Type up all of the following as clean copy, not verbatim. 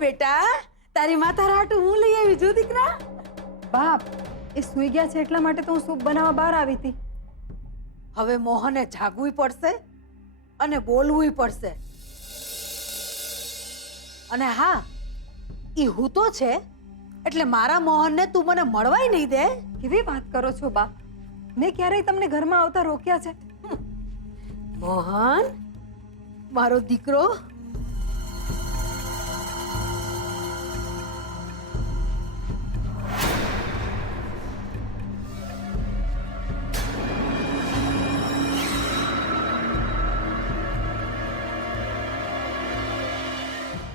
બેટા, તારી માતા રાટું હું લઈ આવી જો દીકરા. બાપ એ સૂઈ ગયા છે એટલા માટે તો હું સૂપ બનાવવા બહાર આવી હતી. હવે મોહને જાગવું પડશે અને બોલવું પડશે. અને હા, ઈ હું તો છે એટલે મારા મોહનને તું મને મળવાય નહીં દે. કેવી વાત કરો છો બા? મેં ક્યારેય તમને ઘરમાં આવતા રોક્યા છે? મોહન મારો દીકરો,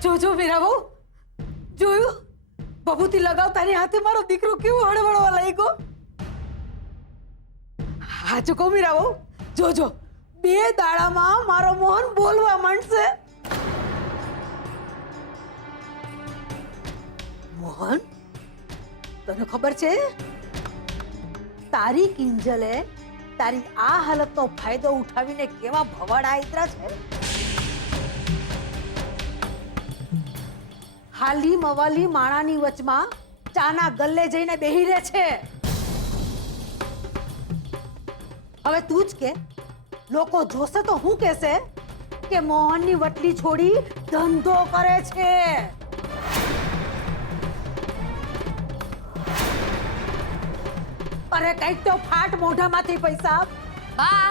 જોજો મીરાબહુ, જોયું બબૂતી લગાવતાની હાથે મારો દીકરો કેવો હળવળવા લાગ્યો. હાચું કહું મીરાબહુ, જોજો 2 દાડામાં મારો મોહન બોલવા માંડશે. મોહન, તને ખબર છે તારી કિંજલે તારી આ હાલતનો ફાયદો ઉઠાવીને કેવા ભવાડા આયતરા છે? હાલી મવાલી માણાની વચમાં ચાના ગલ્લે જઈને બેહી રહે છે. હવે તું જ કે, લોકો જોશે તો હું કહેશે કે મોહનની વટલી છોડી ધંધો કરે છે. અરે કઈક તો ફાટ મોઢામાંથી પૈસા. બા,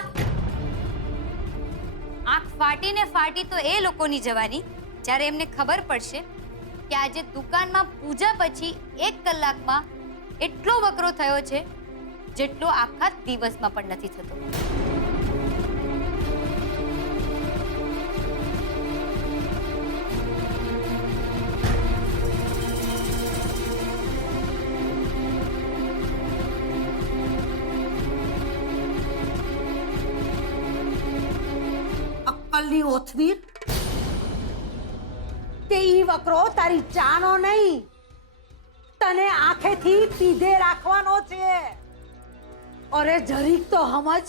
આંખ ફાટીને ફાટી તો એ લોકોની જવાની જ્યારે એમને ખબર પડશે કે આજે દુકાનમાં પૂજા પછી 1 કલાકમાં એટલો વકરો થયો છે જેટલો આખા દિવસમાં પણ નથી થતો. અક્કલની ઓથવીર કે ઈ વકરો તારી ચાનો નહીં, તને આંખેથી પીધે રાખવાનો છે. અરે જરીક તો સમજ,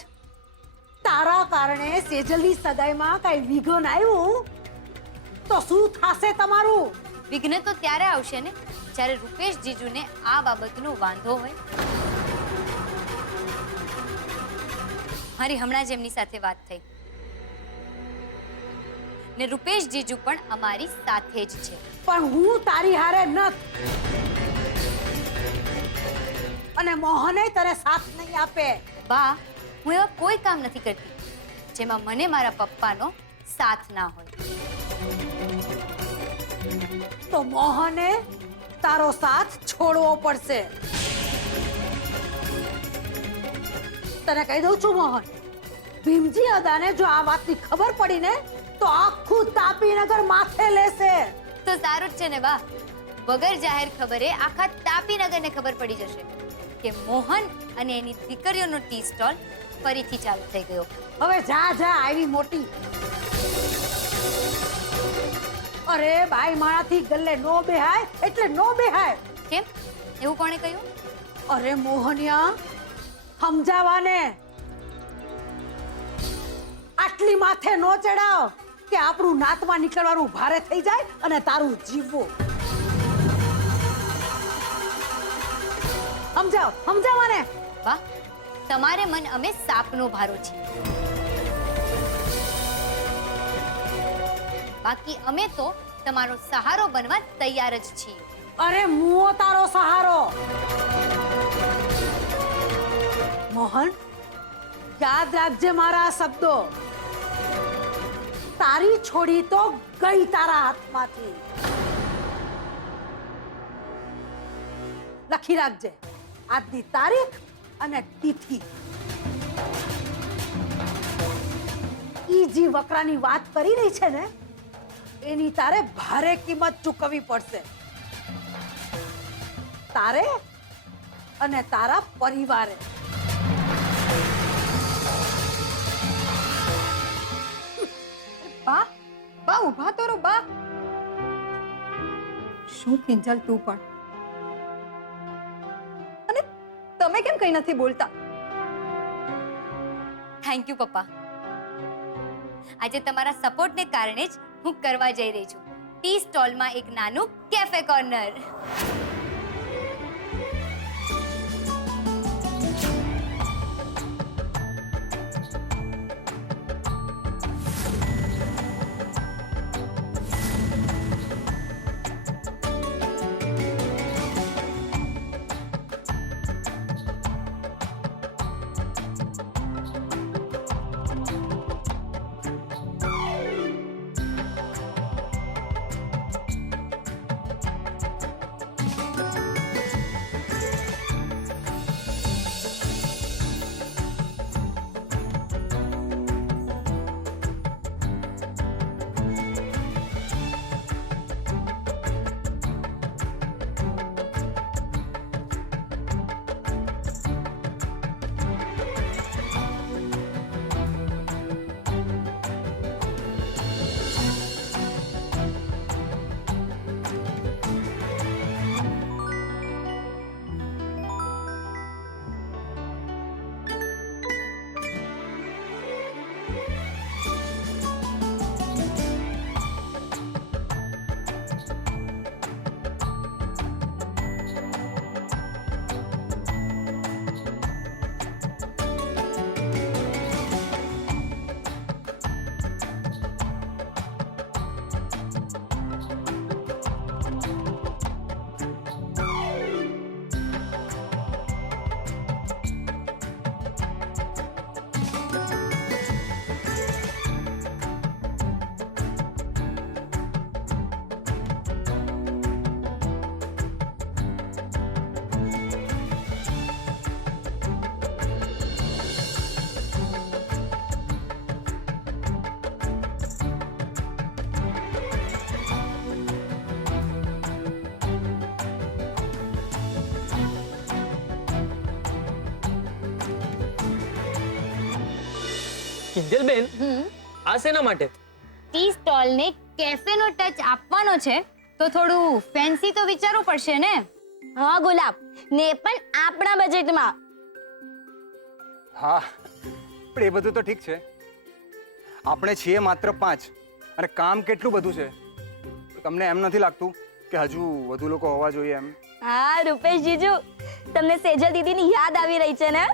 તારા કારણે સેજલની સગાઈમાં કઈ વિઘન આવ્યું તો શું થાશે તમારું? વિઘ્ન તો ત્યારે આવશે ને જ્યારે રૂપેશ જીજુને આ બાબતનો વાંધો હોય. મારી હમણાં જ એમની સાથે વાત થઈ ને રૂપેશ જીજુ પણ અમારી સાથે જ છે. પણ હું તારી હારે નથ, અને મોહને તને સાથ નહીં આપે. બા, હું એવા કોઈ કામ નથી કરતી જેમાં મને મારા પપ્પાનો સાથ ના હોય. તો મોહને તારો સાથ છોડવો પડશે. તને કહી દઉં છું મોહન, ભીમજી અદાને જો આ વાતની ખબર પડી ને તો આખું તાપીનગર માથે લેશે. તો સારું જ છે ને બા, વગર જાહેર ખબરે આખા તાપીનગરને ખબર પડી જશે કે મોહન અને એની દીકરીઓનો ટી સ્ટોલ ફરીથી ચાલુ થઈ ગયો. હવે જા જા આવી મોટી. અરે બાઈ માણાથી ગલ્લે નો બેહાય એટલે નો બેહાય. કેમ? એવું કોણે કહ્યું? અરે મોહનિયા, સમજાવાને. આટલી માથે નો ચડાવ કે આપણું નાતમાં નીકળવાનું ભારે થઈ જાય અને તારું જીવવું. સમજાવાને. બા, તમારે મન અમે સાપનો ભારો છીએ, બાકી અમે તો તમારો સહારો બનવા તૈયાર જ છીએ. અરે મુઓ તારો સહારો. મોહન, યાદ રાખજે મારા શબ્દો. તારી છોડી તો ગઈ તારા હાથમાંથી. લખી રાખજે આજની તારીખ અને તિથિ. ઈ જી વકરાની વાત કરી રહી છે ને એની તારે ભારે કિંમત ચૂકવવી પડશે, તારે અને તારા પરિવારે. બા બા ઊભા તો રહો બા. શું કિંજલ તું પણ? અને તમે કેમ કઈ નથી બોલતા? થેન્ક યુ પપ્પા. આજે તમારા સપોર્ટને કારણે જ હું કરવા જઈ રહી છું ટી સ્ટોલમાં એક નાનું કેફે કોર્નર. કિંજલબેન, આ શેના માટે? ટી સ્ટોલને કેફેનો ટચ આપવાનો છે તો થોડું ફેન્સી તો વિચારવું પડશે ને. હા ગુલાબ, ને પણ આપણા બજેટમાં. હા, પણ એ બધું તો ઠીક છે. આપણે છીએ માત્ર 5 અને કામ કેટલું બધું છે. તમને એમ નથી લાગતું કે હજુ વધુ લોકો હોવા જોઈએ એમ? હા રૂપેશ જીજુ, તમને સેજલ દીદીની યાદ આવી રહી છે ને?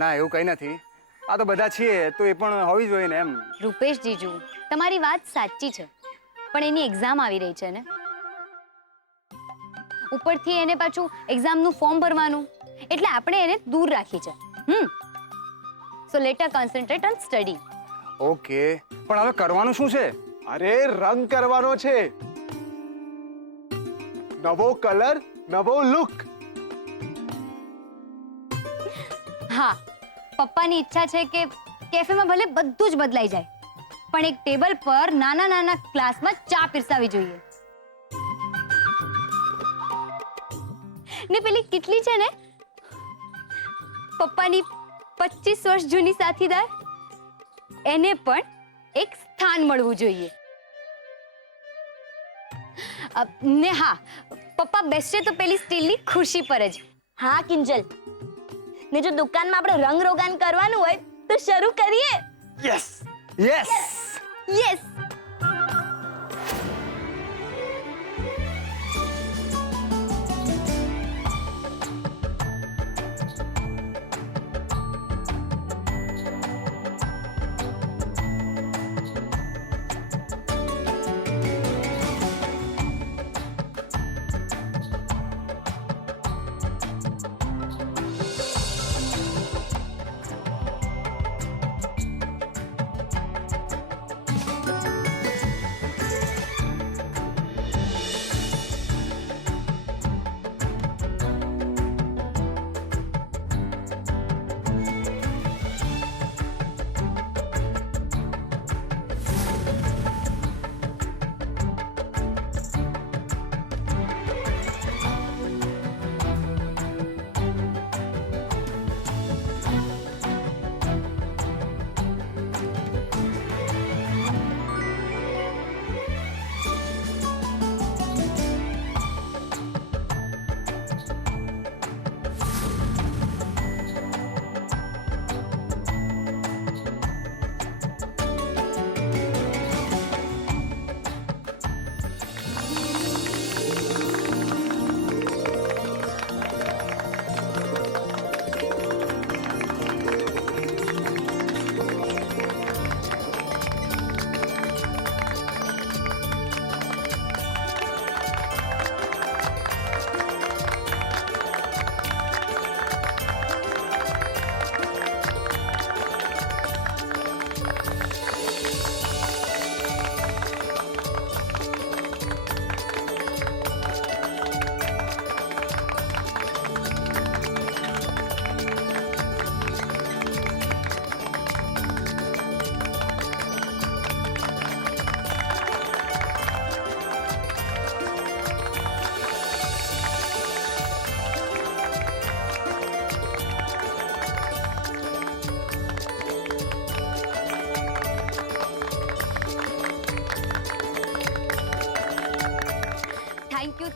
ના, એવું કંઈ નથી. આ તો બધા છીએ તો એ પણ હોવી જોઈએ ને એમ. રૂપેશ જીજુ, તમારી વાત સાચી છે, પણ એની એક્ઝામ આવી રહી છે ને. ઉપરથી એને પાછું એક્ઝામનું ફોર્મ ભરવાનું, એટલે આપણે એને દૂર રાખી છે. So let us concentrate on study. Okay, પણ હવે કરવાનું શું છે? અરે રંગ કરવાનો છે. નવો કલર, નવો લુક. હા, પપ્પાની ઈચ્છા છે કે કેફેમાં ભલે બધું જ બદલાઈ જાય, પણ એક ટેબલ પર નાના નાના ગ્લાસમાં ચા પીરસાવી જોઈએ. ને પેલી કેટલી છે ને પપ્પાની 25 વર્ષ જૂની સાથીદાર, એને પણ એક સ્થાન મળવું જોઈએ. ને હા, પપ્પા બેસશે તો પેલી સ્ટીલની ખુરશી પર જ. હા કિંજલ, ને જો દુકાનમાં આપણે રંગ રોગાન કરવાનું હોય તો શરૂ કરીએ. Yes. Yes. Yes.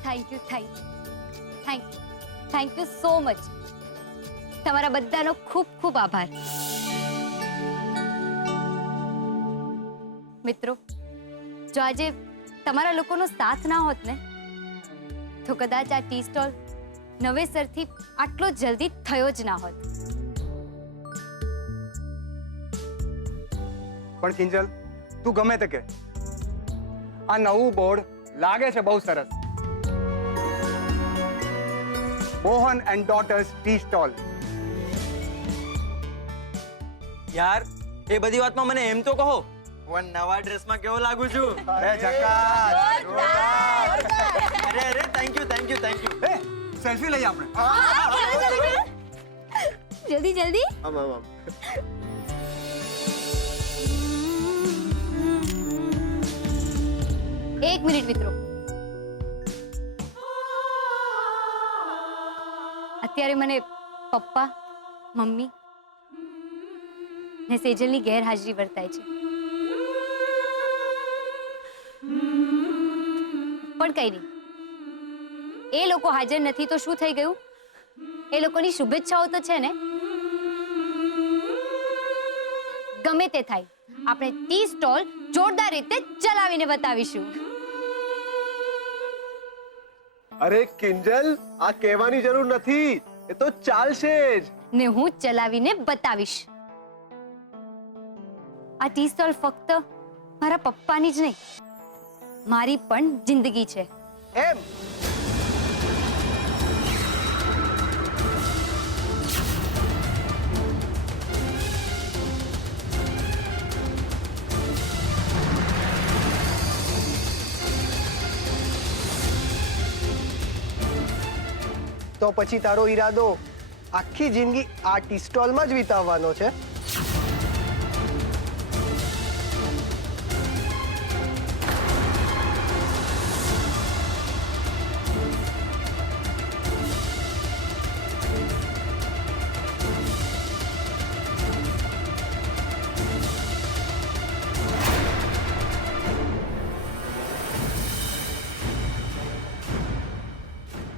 Thank you so much. તમારા બધાનો ખૂબ ખૂબ આભાર. મિત્રો, જો આજે તમારા લોકોનો સાથ ના હોત ને તો કદાચ આ ટી સ્ટોલ નવેસરથી આટલો જલ્દી થયો જ ના હોત. પણ કિંજલ, તું ગમે તે કે આ નવું બોર્ડ લાગે છે બહુ સરસ. Mohan and daughter's tea stall. યાર, એ બધી વાતમાં મને એમ તો કહો, હું નવા ડ્રેસમાં કેવો લાગુ છું? અરે જકાત. અરે થેન્ક યુ. એ સેલ્ફી લઈએ આપણે. જલ્દી જલ્દી. એક મિનિટ મિત્રો, અત્યારે મને પપ્પા, મમ્મી ને સેજલની ગેરહાજરી વર્તાય છે. પણ કઈ નહીં, એ લોકો હાજર નથી તો શું થઈ ગયું? એ લોકોની શુભેચ્છાઓ તો છે ને. ગમે તે થાય, આપણે ટી સ્ટોલ જોરદાર રીતે ચલાવીને બતાવીશું. અરે કિંજલ, આ કહેવાની જરૂર નથી, એ તો ચાલશે જ. ને હું ચલાવીને બતાવીશ. આ ટી સ્ટોલ ફક્ત મારા પપ્પાની જ નહીં, મારી પણ જિંદગી છે. એમ તો પછી તારો ઈરાદો આખી જિંદગી આ ટી સ્ટોલમાં જ વિતાવવાનો છે?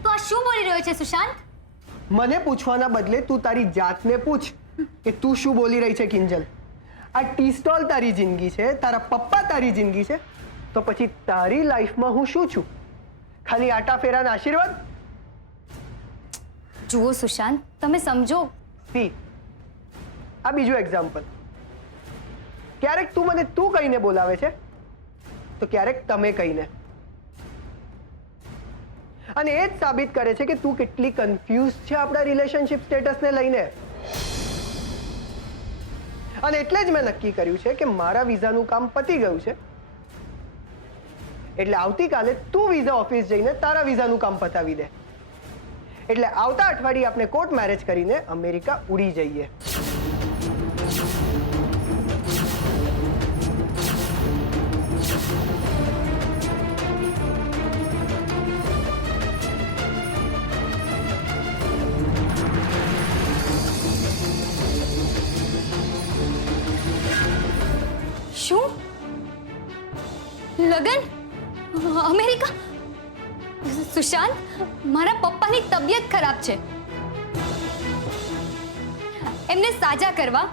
તો આ શું બોલી રહ્યો છે સુશાંત? મને પૂછવાના બદલે તું તારી જાતને પૂછ કે તું શું બોલી રહી છે કિંજલ. આ ટી સ્ટોલ તારી જિંદગી છે, તારા પપ્પા તારી જિંદગી છે, તો પછી તારી લાઈફમાં હું શું છું? ખાલી આટા ફેરાના આશીર્વાદ? જુઓ સુશાંત, તમે સમજો. સી, આ બીજું એક્ઝામ્પલ. ક્યારેક તું મને તું કહીને બોલાવે છે, તો ક્યારેક તમે કહીને. અને એ જ સાબિત કરે છે કે તું કેટલી કન્ફ્યુઝ છે આપણા રિલેશનશિપ સ્ટેટસને લઈને. અને એટલે જ મેં નક્કી કર્યું છે કે મારા વિઝાનું કામ પતી ગયું છે, એટલે આવતીકાલે તું વિઝા ઓફિસ જઈને તારા વિઝાનું કામ પતાવી દે. એટલે આવતા અઠવાડિયે આપણે કોર્ટ મેરેજ કરીને અમેરિકા ઉડી જઈએ. શું? લગન? અમેરિકા? સુશાંત, મારા પપ્પાની તબિયત ખરાબ છે. એમને સાજા કરવા,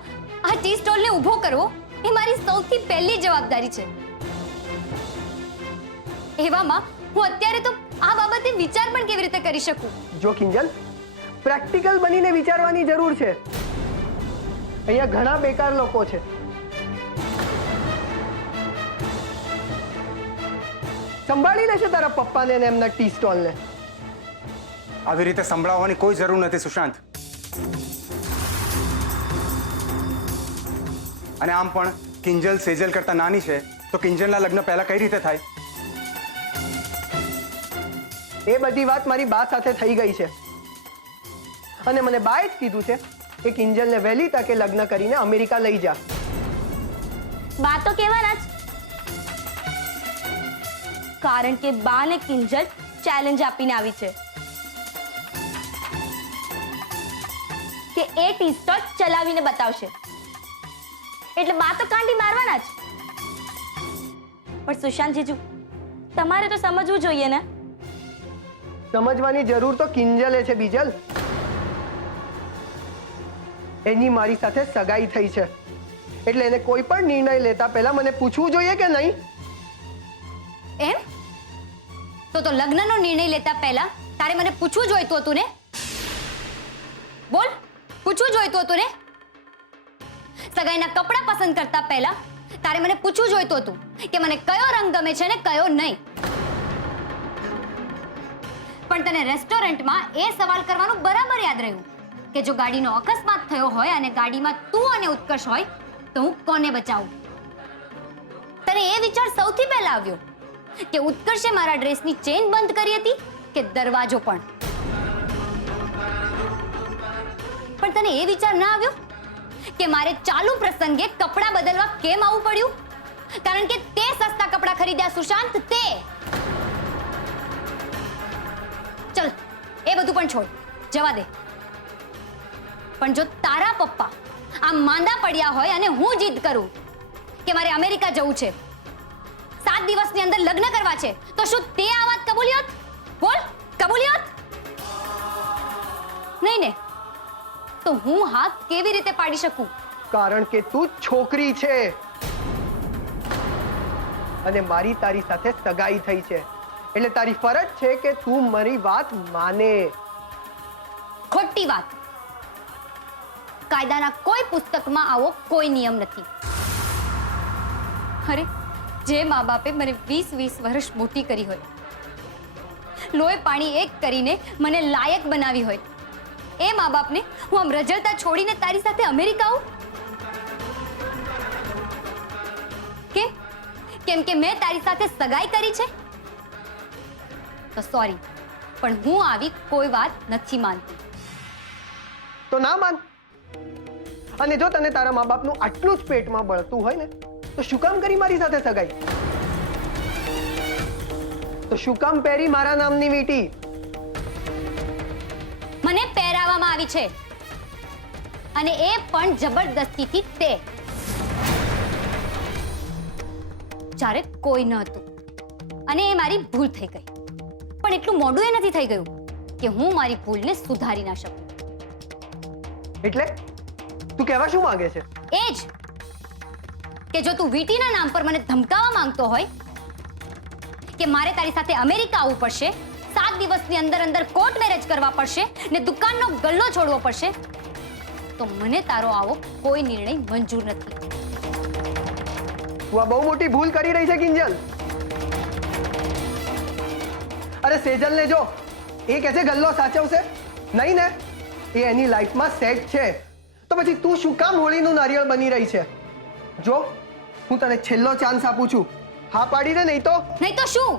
આ ટી સ્ટોલને ઊભો કરવો એ મારી સૌથી પહેલી જવાબદારી છે. એવામાં હું અત્યારે તો આ બાબતે વિચાર પણ કેવી રીતે કરી શકું? જો કિંજલ, પ્રેક્ટિકલ બનીને વિચારવાની જરૂર છે. અહીંયા ઘણા બેકાર લોકો છે. સંભાળી લેશે તારા પપ્પાને અને એમના ટી સ્ટોલને. આવી રીતે સંભળાવવાની કોઈ જરૂર નથી સુશાંત. અને આમ પણ કિંજલ સેજલ કરતા નાની છે, તો કિંજલના લગ્ન પહેલા કઈ રીતે થાય? એ બધી વાત મારી બા સાથે થઈ ગઈ છે, અને મને બાએ જ કીધું છે કે કિંજલને વહેલી તકે લગ્ન કરીને અમેરિકા લઈ જા. બા તો કહેવાના જ, કારણ કે બા ને કિંજલ ચેલેન્જ આપીને આવી છે કે એ ટી સ્ટોલ ચલાવીને બતાવશે. એટલે બા તો કાંડી મારવાના જ. પણ સુશાંત જીજુ, તમારે તો સમજવું જોઈએ ને સમજવાની જરૂર તો કિંજલે છે બીજલ. એની મારી સાથે સગાઈ થઈ છે એટલે એને કોઈ પણ નિર્ણય લેતા પહેલા મને પૂછવું જોઈએ કે નહીં? એમ તો લગ્નનો નિર્ણય લેતા પહેલા તારે મને પૂછવું જોઈતું હતું ને? બોલ, પૂછવું જોઈતું હતું ને? સગાઈના કપડાં પસંદ કરતા પહેલા તારે મને પૂછવું જોઈતું હતું કે મને કયો રંગ ગમે છે ને કયો નહીં. પણ તને રેસ્ટોરન્ટમાં એ સવાલ કરવાનું બરાબર યાદ રહ્યું કે જો ગાડીનો અકસ્માત થયો હોય અને ગાડીમાં તું અને ઉત્કર્ષ હોય તો હું કોને બચાવું? તને એ વિચાર સૌથી પહેલા આવ્યો કે ઉત્કર્ષે મારા ડ્રેસની ચેન બંધ કરી હતી કે દરવાજો પણ? પણ તને એ વિચાર ના આવ્યો કે મારે ચાલુ પ્રસંગે કપડાં બદલવા કેમ આવવું પડ્યું? કારણ કે તે સસ્તા કપડાં ખરીદ્યા સુશાંત, તે. ચલ, એ બધું પણ છોડ, જવા દે. પણ જો તારા પપ્પા આમ માંદા પડ્યા હોય અને હું જીદ કરું કે મારે અમેરિકા જવું છે, 7 દિવસની અંદર લગ્ન કરવા છે, તો શું તે આ વાત કબૂલી હોત? બોલ, કબૂલી હોત? નહીં ને? તો હું હાથ કેવી રીતે પાડી શકું? કારણ કે તું છોકરી છે અને મારી તારી સાથે સગાઈ થઈ છે એટલે તારી ફરજ છે કે તું મારી વાત માને. ખોટી વાત. કાયદાના કોઈ પુસ્તકમાં આવો કોઈ નિયમ નથી. અરે, જે મા બાપે મને 20 વર્ષ મોટી કરી હોય, લોહી પાણી એક કરીને મને લાયક બનાવી હોય, એ મા બાપને હું આમ રજળતા છોડીને તારી સાથે અમેરિકા આવું? કેમ? કેમ કે મેં તારી સાથે સગાઈ કરી છે? તો સોરી, પણ હું આવી કોઈ વાત નથી માનતી. તો ના માન. અને જો તને તારા મા બાપનું આટલું જ પેટમાં બળતું હોય ને તો શું કામ કરી મારી સાથે સગાઈ? તો શું કામ પહેરી મારા નામની વીંટી? મને પહેરાવવામાં આવી છે અને એ પણ જબરદસ્તીથી. તે જ્યારે કોઈ ન હતું અને એ મારી ભૂલ થઈ ગઈ. પણ એટલું મોડું એ નથી થઈ ગયું કે હું મારી ભૂલને સુધારી ના શકું. એટલે તું કહેવા શું માંગે છે? એ જ કે જો તું વીટીના નામ પર મને ધમકાવવા માંગતો હોય કે મારે તારી સાથે અમેરિકા આવવું પડશે, 7 દિવસની અંદર કોર્ટ મેરેજ કરવા પડશે ને દુકાનનો ગલ્લો છોડવો પડશે, તો મને તારો આવો કોઈ નિર્ણય મંજૂર નથી. તું આ બહુ મોટી ભૂલ કરી રહી છે કિંજલ. અરે સેજલને જો, એ કહે છે ગલ્લો સાચવશે. નહીં ને, એ એની લાઈફમાં સેટ છે. તો પછી તું શું કામ હોળીનું નારિયેળ બની રહી છે? જો, હું તને છેલ્લો ચાન્સ આપું છું. હા પાડી દે, નહીં તો શું?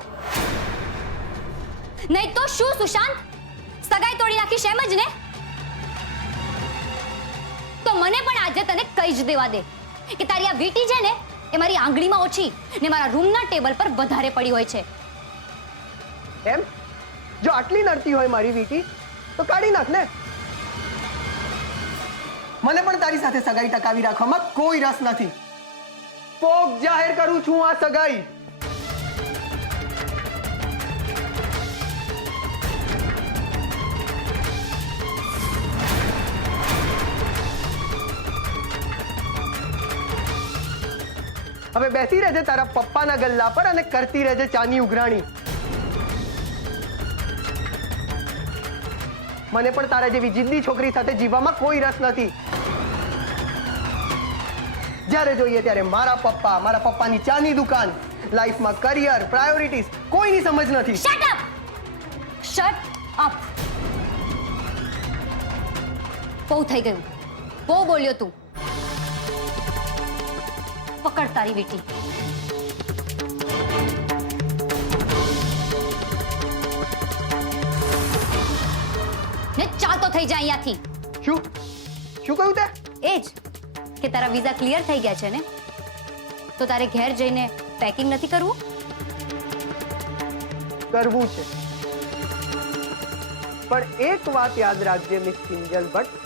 નહીં તો શું સુશાંત? સગાઈ તોડી નાખીશ એમ જ ને? તો મને પણ આજે તને કહી જ દેવા દે કે તારી આ વીટી છે ને એ મારી આંગળીમાં ઓછી ને મારા રૂમના ટેબલ પર વધારે પડી હોય છે. એમ? જો આટલી નડતી હોય મારી વીટી તો કાઢી નાખ ને. મને પણ તારી સાથે સગાઈ ટકાવી રાખવામાં કોઈ રસ નથી. પોક જાહેર કરું છું આ સગાઈ. હવે બેસી રહેજે તારા પપ્પાના ગલ્લા પર અને કરતી રહેજે ચાની ઉઘરાણી. મને પણ તારા જેવી જિદ્દી છોકરી સાથે જીવવામાં કોઈ રસ નથી. જ્યારે જોઈએ ત્યારે મારા પપ્પાની ચાની દુકાન, લાઈફમાં કરિયર, પ્રાયોરિટીઝ કોઈની સમજ નથી. Shut up! Shut up! બહુ થઈ ગયું. બહુ બોલ્યો તું. પકડ તારી વીટી. ને ચાલતો થઈ જા અહીંયાથી. શું કહ્યું તે? એ જ કે તારા વિઝા ક્લિયર થઈ ગયા છે ને, તો તારે ઘેર જઈને પેકિંગ નથી કરવું? કરવું છે, પણ એક વાત યાદ રાખજે મિસ કિંજલ ભટ્ટ,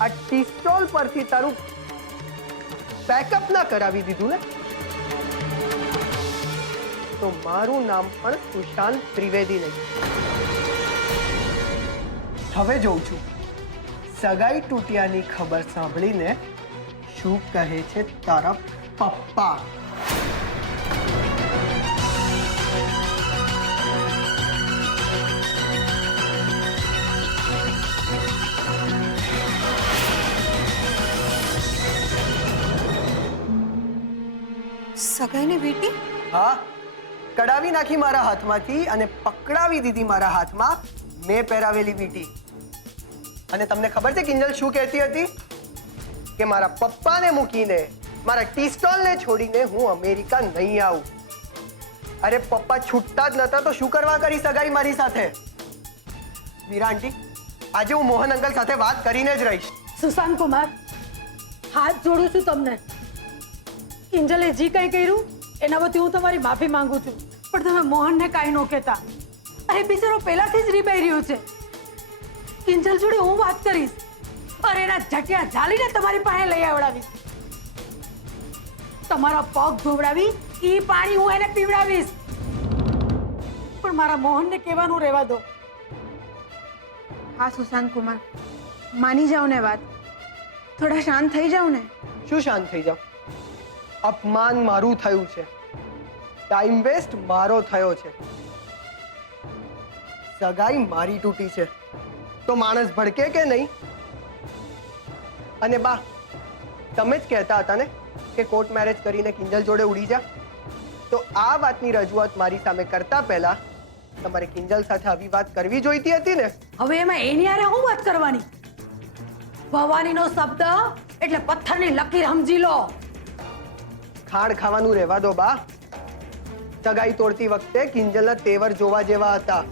આ ટી સ્ટોલ પરથી તારું પેકઅપ ના કરાવી દીધું ને, તો તો મારું નામ પણ સુશાંત ત્રિવેદી નહીં. હવે જોઉં છું સગાઈ તૂટ્યાની ખબર સાંભળીને શું કહે છે તારા પપ્પા. સગાઈને વીટી? હા, કડાવી નાખી મારા હાથમાંથી અને પકડાવી દીધી મારા હાથમાં મેં પહેરાવેલી વીંટી. અને તમને ખબર છે કિંજલ શું કહેતી હતી? કે મારા પપ્પાને મૂકીને, મારા ટી સ્ટોલને છોડીને હું અમેરિકા નહીં આવું. અરે પપ્પા છૂટતા જ નતા તો શું કરવા કરી સગાઈ મારી સાથે? મીરા આંટી, આજે હું મોહન અંકલ સાથે વાત કરીને જ રહીશ. સુશાંત કુમાર, હાથ જોડું છું તમને. કિંજલે જી કંઈ કર્યું એના વતી હું તમારી માફી માંગુ છું, પણ તમે મોહનને કાંઈ ન કહેતા. અરે બિચારો પહેલાથી જ રીબાઈ રહ્યો છે. કિંજલ જોડે હું વાત કરીશ, અરે એના જટિયા ઝાલીને તમારી પાસે લઈ આવડાવીશ. તમારા પગ ધોવડાવી એ પાણી હું એને પીવડાવીશ. પણ મારા મોહનને કહેવાનું રહેવા દો. હા સુશાંત કુમાર, માની જાઓ ને વાત. થોડા શાંત થઈ જાઓ ને. શું શાંત થઈ જાવ? અપમાન મારું થયું છે, ટાઈમ વેસ્ટ મારો થયો છે, સગાઈ મારી તૂટી છે તો માણસ ભડકે કે નહીં? અને બા, તમે જ કહેતા હતા ને કે કોર્ટ મેરેજ કરીને કિંજલ જોડે ઉડી જા. તો આ વાતની રજૂઆત મારી સામે કરતા પહેલા તમારે કિંજલ સાથે આવી વાત કરવી જોઈતી હતી ને. હવે એમાં એની હારે હું વાત કરવાની? ભવાનીનો શબ્દ એટલે પથ્થરની લકીર સમજી લો. ખાણ ખાવાનું રહેવા દો બા. સગાઈ તોડતી વખતે કિંજલના તેવર જોવા જેવા હતા.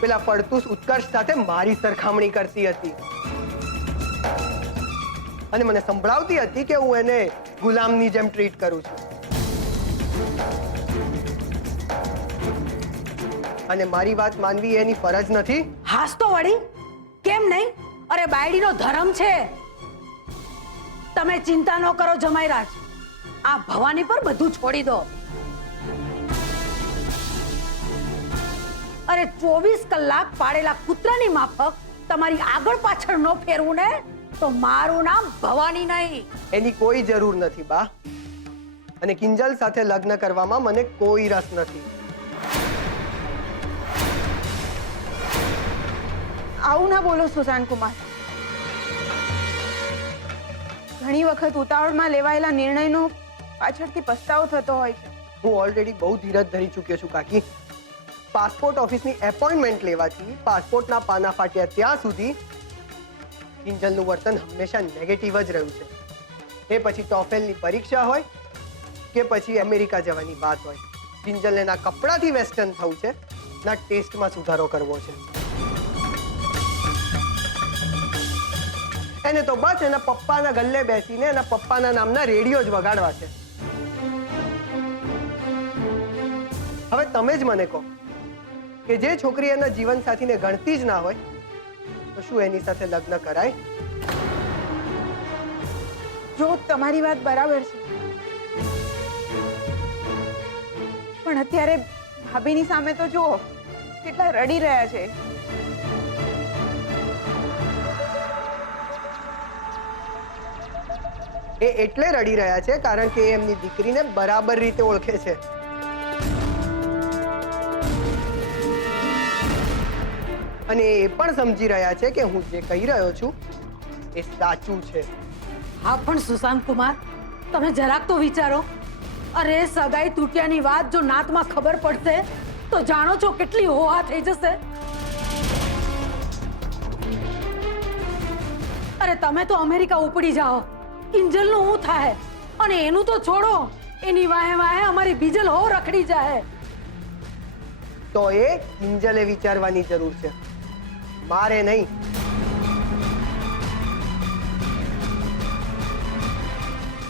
પેલા ફડતુસ ઉત્કર્ષ સાથે મારી સરખામણી કરતી હતી અને મને સંભળાવતી હતી કે હું એને ગુલામની જેમ ટ્રીટ કરું છું. અને મારી વાત માનવી એની ફરજ નથી. હાસ તો વળી, કેમ નહીં? અરે બાયડીનો ધર્મ છે. તમે ચિંતા ન કરો જમાઈરાજ, આ ભવાની પર બધું છોડી દો. અરે 24 કલાક પાડેલા કૂતરાની માફક તમારી આગળ પાછળ ન ફેરવું ને તો મારું નામ ભવાની નહીં. એની કોઈ જરૂર નથી બા. અને કિંજલ સાથે લગ્ન કરવામાં મને કોઈ રસ નથી. આવું ના બોલો સુશાંત કુમાર. ઘણી વખત ઉતાવળમાં લેવાયેલા નિર્ણયનો પાછળથી પસ્તાવો થતો હોય છે. હું ઓલરેડી બહુ ધીરજ ધરી ચૂક્યો છું કાકી. પાસપોર્ટ ઓફિસની એપોઇન્ટમેન્ટ લેવાથી પાસપોર્ટના પાના ફાટ્યા ત્યાં સુધી કિંજલનું વર્તન હંમેશા નેગેટિવ જ રહ્યું છે. એ પછી ટોફેલની પરીક્ષા હોય કે પછી અમેરિકા જવાની વાત હોય, કિંજલને ના કપડાથી વેસ્ટર્ન થવું છે, ના ટેસ્ટમાં સુધારો કરવો છે. એને તો બસ એના પપ્પાના ગલ્લે બેસીને એના પપ્પાના નામના રેડિયો જ વગાડવા છે. હવે તમે જ મને કહો કે જે છોકરી એના જીવનસાથીને ગણતી જ ના હોય તો શું એની સાથે લગ્ન કરાય? જો તમારી વાત બરાબર છે, પણ અત્યારે ભાભીની સામે તો જુઓ કેટલા રડી રહ્યા છે. એ એટલે રડી રહ્યા છે કારણ કે એ એમની દીકરીને બરાબર રીતે ઓળખે છે. અને એ પણ સમજી રહ્યા છે કે હું જે કહી રહ્યો છું એ સાચું છે. હા પણ સુશાંત કુમાર, તમે જરાક તો વિચારો. અરે સગાઈ તૂટ્યાની વાત જો નાતમાં ખબર પડશે તો જાણો છો કેટલી હોહા થઈ જશે. અરે તમે તો અમેરિકા ઉપડી જાઓ, કિંજલનું શું થાય? અને એનું તો છોડો, એની વાહે વાહે અમારી બીજલ હો રખડી જાય. તો એ કિંજલે વિચારવાની જરૂર છે, મારે નહીં.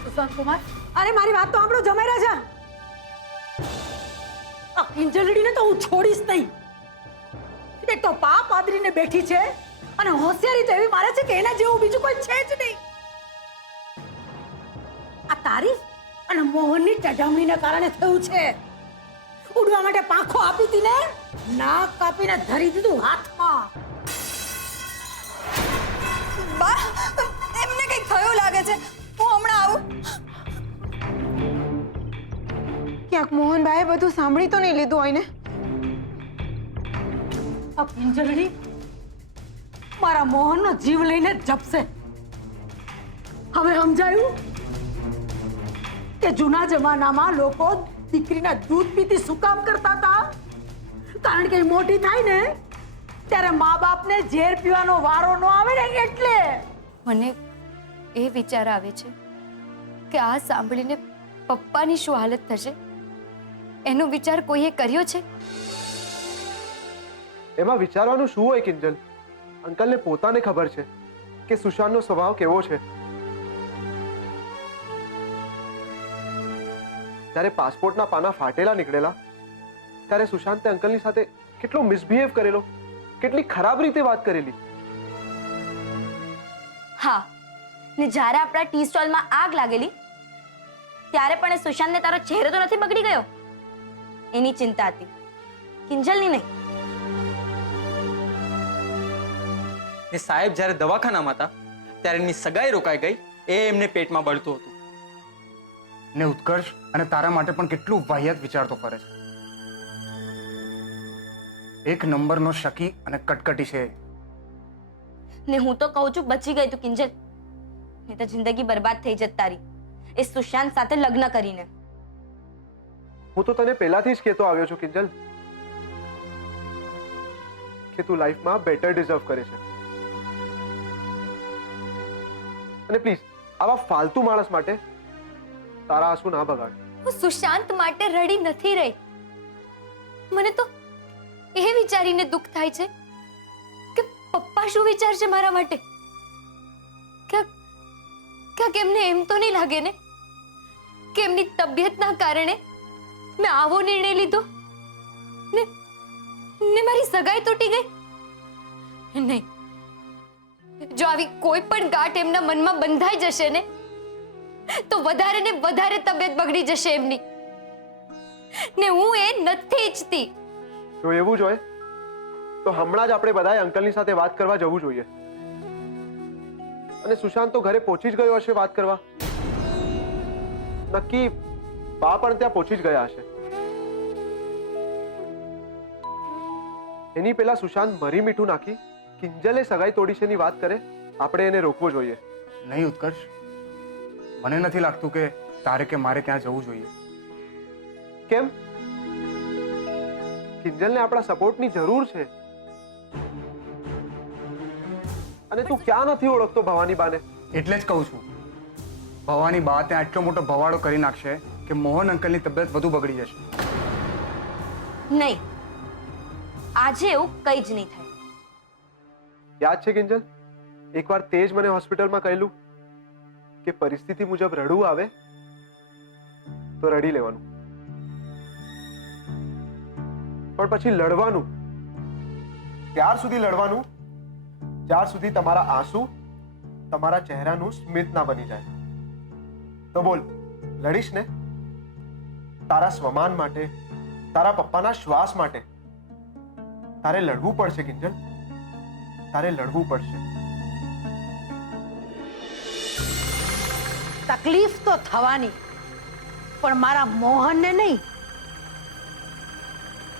સુશાંત કુમાર, અરે મારી વાત તો આપણો જમાઈ રાજા. આ કિંજલડીને તો હું છોડીશ નહીં. એક તો પાપ આદરીને બેઠી છે અને હોશિયારી તો એવી મારે છે કે એના જેવું બીજું કોઈ છે જ નહીં. આ તારીફ અને મોહનની ચઢામણીને કારણે થયું છે. ઉડવા માટે પાંખો આપી હતી ને, નાક કાપીને ધરી દીધું હાથમાં. બા એમને કંઈક થયું લાગે છે, હું હમણાં આવું. ક્યાંક મોહનભાઈએ બધું સાંભળી તો નહીં લીધું હોય ને? આ પિંજરડી મારા મોહનનો જીવ લઈને જ જપશે. હવે સમજાયું કે જૂના જમાનામાં લોકો દીકરીના દૂધ પીતી શું કામ કરતા હતા? કારણ કે એ મોટી થાય ને ત્યારે મા બાપને ઝેર પીવાનો વારો ન આવે ને એટલે. મને એ વિચાર આવે છે કે આ સાંભળીને પપ્પાની શું હાલત થશે, એનો વિચાર કોઈએ કર્યો છે? એમાં વિચારવાનું શું હોય કિંજલ? અંકલને પોતાને ખબર છે કે સુશાંતનો સ્વભાવ કેવો છે. જ્યારે પાસપોર્ટના પાના ફાટેલા નીકળેલા ત્યારે સુશાંતે અંકલની સાથે કેટલો મિસબિહેવ કરેલો, કેટલી ખરાબ રીતે વાત કરેલી. હા, ને જ્યારે આપણા ટી સ્ટોલમાં આગ લાગેલી ત્યારે પણ એ સુશાંતને તારો ચહેરો તો નથી બગડી ગયો, એની ચિંતા હતી, કિંજલની નહીં. ને સાહેબ જ્યારે દવાખાનામાં હતા ત્યારે એમની સગાઈ રોકાઈ ગઈ, એ એમને પેટમાં બળતું હતું. ને ઉત્કર્ષ અને તારા માટે પણ કેટલું વાહિયાત વિચારતો ફરે છે. એક નંબરનો શકી અને કટકટી છે. ને હું તો કહું છું બચી ગઈ તું કિંજલ, નહીં તો જિંદગી બરબાદ થઈ જત તારી એ સુશાંત સાથે લગ્ન કરીને. હું તો તને પહેલાથી જ કહેતો આવ્યો છું કિંજલ કે તું લાઈફમાં બેટર ડિઝર્વ કરે છે. અને પ્લીઝ આવા ફાલતુ માણસ માટે તારા આંસુ ના બગાડ. હું સુશાંત માટે રડી નથી રહી. મને તો એ વિચારીને દુઃખ થાય છે કે પપ્પા શું વિચારશે મારા માટે. ક્યાંક એમને એમ તો નહીં લાગે ને કે એમની તબિયતના કારણે મેં આવો નિર્ણય લીધો ને મારી સગાઈ તૂટી ગઈ. નહીં, જો આવી કોઈ પણ ગાંઠ એમના મનમાં બંધાઈ જશે ને તો વધારે ને વધારે તબિયત બગડી જશે એમની, ને હું એ નથી ઈચ્છતી. જો એવું જ હોય તો હમણાં જ આપણે બધાએ અંકલની સાથે વાત કરવા જવું જોઈએ. અને સુશાંત તો ઘરે પહોંચી જ ગયો હશે વાત કરવા. નક્કી બા પણ ત્યાં પહોંચી જ ગયા હશે. એની પહેલા સુશાંત મરી મીઠું નાખી કિંજલે સગાઈ તોડી છે ની વાત કરે, આપણે એને રોકવો જોઈએ. નહીં ઉત્કર્ષ, મને નથી લાગતું કે તારે કે મારે ક્યાં જવું જોઈએ. કેમ? કિંજલને આપણા સપોર્ટની જરૂર છે. અને તું ક્યાં નથી ઓળખતો ભવાની બાને? એટલે જ કહું છું, ભવાની બા ત્યાં એટલો મોટો ભવાડો કરી નાખશે કે મોહન અંકલની તબિયત વધુ બગડી જશે. નહીં, આજે એવું કંઈ જ નહીં થાય. યાદ છે કિંજલ, એકવાર તે જ મને હોસ્પિટલમાં કહેલું કે પરિસ્થિતિ મુજબ રડવું આવે તો રડી લેવાનું, પણ પછી લડવાનું. ત્યાર સુધી લડવાનું જ્યાર સુધી તમારા આંસુ તમારા ચહેરાનું સ્મિત ના બની જાય. તો બોલ, લડીશ ને? તારા સ્વમાન માટે, તારા પપ્પાના શ્વાસ માટે તારે લડવું પડશે કિંજલ, તારે લડવું પડશે. તકલીફ તો થવાની, પણ મારા મોહનને નહીં,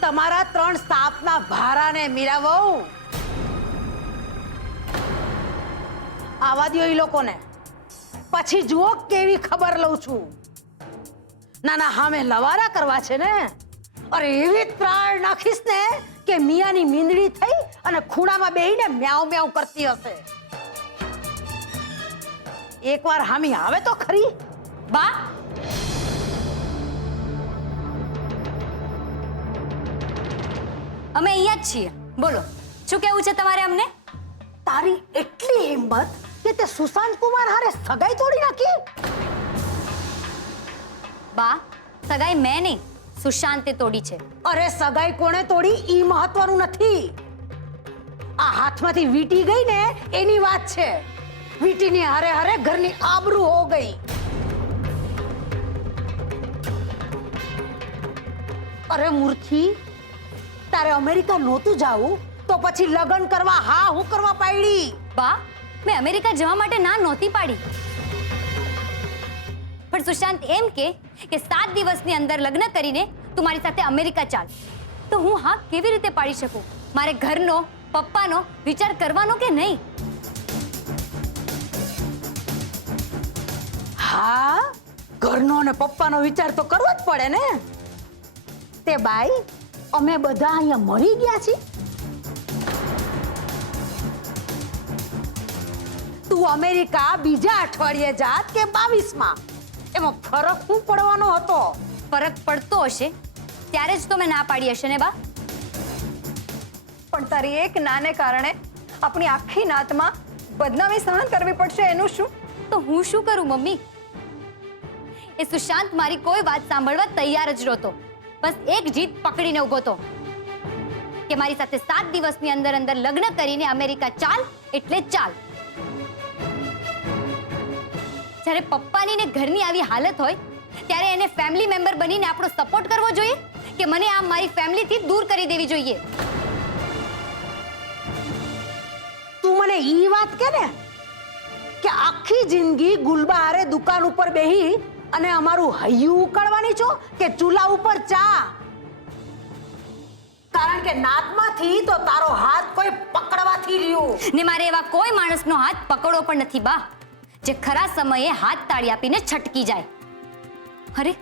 તમારા 3 સાપના ભારાને. મીરા વહુ, આવા દ્યો એ લોકોને, પછી જુઓ કેવી ખબર લઉં છું. ના હામે લવારા કરવા છે ને, અરે એવી ત્રાળ નાખીશ ને કે મિયાની મીંદડી થઈ અને ખૂણામાં બેહીને મ્યાઉ મ્યાઉ કરતી હશે. એકવાર હામી આવે તો ખરી. બા, અમે અહીંયા જ છીએ, બોલો શું કેવું છે તમારે અમને? તારી એટલી હિંમત કે તે સુશાંત કુમાર હારે સગાઈ તોડી નાખી? બા, સગાઈ મેં નહીં, સુશાંતે તોડી છે. અરે સગાઈ કોણે તોડી ઈ મહત્વનું નથી, આ હાથમાંથી વીટી ગઈ ને એની વાત છે. વીટીની હારે હારે ઘરની આબરૂ હો ગઈ. અરે મૂર્ખી, તારે અમેરિકા નહોતું જાવું તો પછી લગ્ન કરવા હા હું કરવા પાડી? બા, મેં અમેરિકા જવા માટે ના નહોતી પાડી, પણ સુશાંત એમ કે 7 દિવસની અંદર લગ્ન કરીને તું મારી સાથે અમેરિકા ચાલ, તો હું હા કેવી રીતે પાડી શકું? મારે ઘરનો, પપ્પાનો વિચાર કરવાનો કે નહીં? હા, ઘરનો અને પપ્પાનો વિચાર તો કરવો જ પડે ને. તે બાઈ, અમે બધા અહીંયા મરી ગયા છીએ. તું અમેરિકા બીજા અઠવાડિયે જાત કે 22માં, એમાં ફરક શું પડવાનો હતો? ફરક પડતો હશે ત્યારે જ તો મેં ના પાડી હશે ને બા. પણ તારી એક નાને કારણે આપણી આખી નાતમાં બદનામી સહન કરવી પડશે, એનું શું? તો હું શું કરું મમ્મી? એ સુશાંત મારી કોઈ વાત સાંભળવા તૈયાર જ નહોતો. બસ એક જીદ પકડીને ઊભો હતો કે મારી સાથે 7 દિવસની અંદર અંદર લગ્ન કરીને અમેરિકા ચાલ એટલે ચાલ. જ્યારે પપ્પાની ને ઘરની આવી હાલત હોય ત્યારે એને ફેમિલી મેમ્બર બનીને આપણો સપોર્ટ કરવો જોઈએ કે મને આમ મારી ફેમિલીથી દૂર કરી દેવી જોઈએ? તું મને ઈ વાત કે ને કે આખી જિંદગી ગુલબહારે દુકાન ઉપર બેહી અને અમારું હૈયું ઉકાળવાની છો કે ચૂલા ઉપર ચા? કારણ કે નાતમાંથી તો તારો હાથ કોઈ પકડવાથી રહ્યો ને મારે એવા કોઈ માણસનો હાથ પકડવો પણ નથી બા, જે ખરા સમયે હાથ તાળી આપીને છટકી જાય. અરે,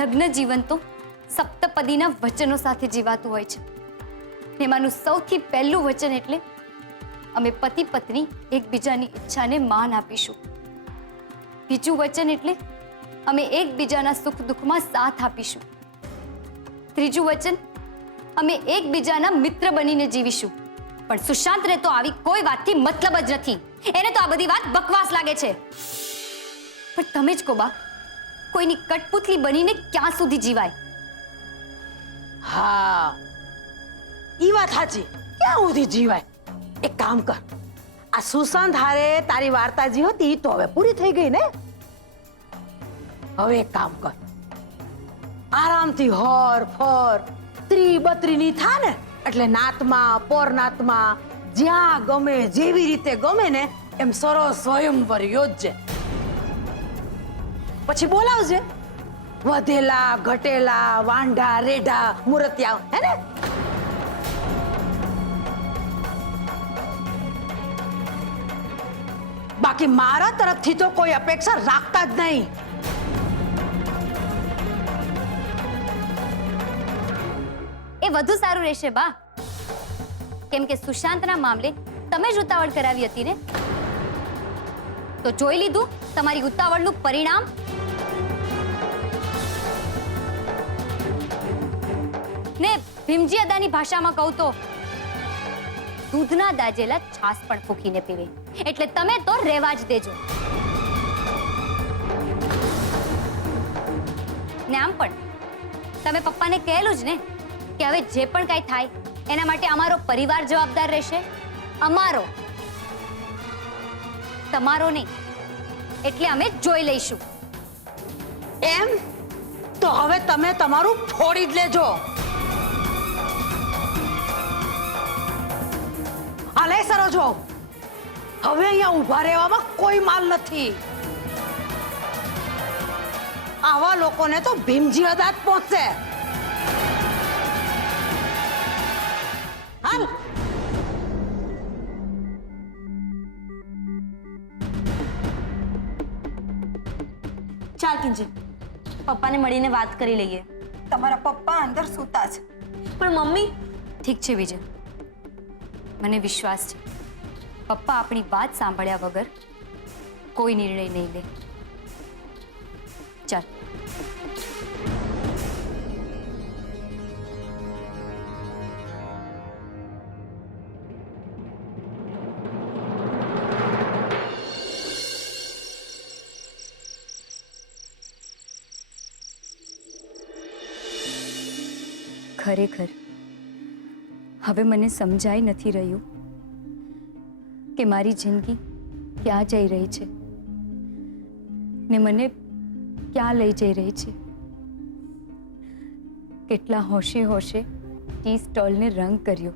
લગ્ન જીવન તો સપ્તપદીના વચનો સાથે જીવાતું હોય છે. એમાંનું સૌથી પહેલું વચન એટલે અમે પતિ પત્ની એકબીજાની ઈચ્છાને માન આપીશું. બીજું વચન એટલે અમે એકબીજાના સુખ દુઃખમાં સાથ આપીશું. ત્રીજું વચન અમે એકબીજાના મિત્ર બનીને જીવીશું. પણ સુશાંતને તો આવી કોઈ વાતથી મતલબ જ નથી. એને તો આ બધી વાત બકવાસ લાગે છે. પણ તમે જ કહો બા, કોઈની કઠપુતલી બનીને ક્યાં સુધી જીવાય? હા, ઈ વાત સાચી. ક્યાં સુધી જીવાય? એક કામ કર, આ સુશાંત હારે તારી વાર્તા જે હતી ઈ તો હવે પૂરી થઈ ગઈ ને. હવે એક કામ કર, આરામથી હર ફર 32 ની થા ને એટલે નાતમાં પરનાતમાં જ્યાં ગમે જેવી રીતે ગમે ને એમ સરસ સ્વયંવર યોજજે. પછી બોલાવજે વધેલા ઘટેલા વાંઢા રેઢા મુરતિયા, હે ને? બાકી મારા તરફથી તો કોઈ અપેક્ષા રાખતા જ નહીં. એ વધુ સારું રહેશે બા, કેમ કે સુશાંતના મામલે તમે જ ઉતાવળ કરાવી હતી ને, તો જોઈ લીધું તમારી ઉતાવળનું પરિણામ. ને ભીમજી અદાની ભાષામાં કહું તો દૂધના દાજેલા છાસ પણ ફૂંકીને પીવે, એટલે તમે તો રહેવા જ દેજો. ને આમ પણ તમે પપ્પાને કહેલું જ ને કે હવે જે પણ કાંઈ થાય એના માટે અમારો પરિવાર જવાબદાર રહેશે. અમારો, તમારો નહીં. એટલે અમે જોઈ લઈશું. એમ તો હવે તમે તમારું ફોડી જ લેજો. હાલે સરોજો, હવે અહીંયા ઊભા રહેવામાં કોઈ માલ નથી. આવા લોકોને તો ભીમજી અદાત પહોંચશે. હાલ. ચાલ કિંજલ, પપ્પાને મળીને વાત કરી લઈએ. તમારા પપ્પા અંદર સૂતા છે. પણ મમ્મી, ઠીક છે વિજય, મને વિશ્વાસ છે પપ્પા આપણી વાત સાંભળ્યા વગર કોઈ નિર્ણય નહીં લે. ચાલ. ખરેખર હવે મને સમજાઈ નથી રહ્યું કે મારી જિંદગી ક્યાં જઈ રહી છે ને મને ક્યાં લઈ જઈ રહી છે. કેટલા હોશે હોશે ટી સ્ટોલને રંગ કર્યો,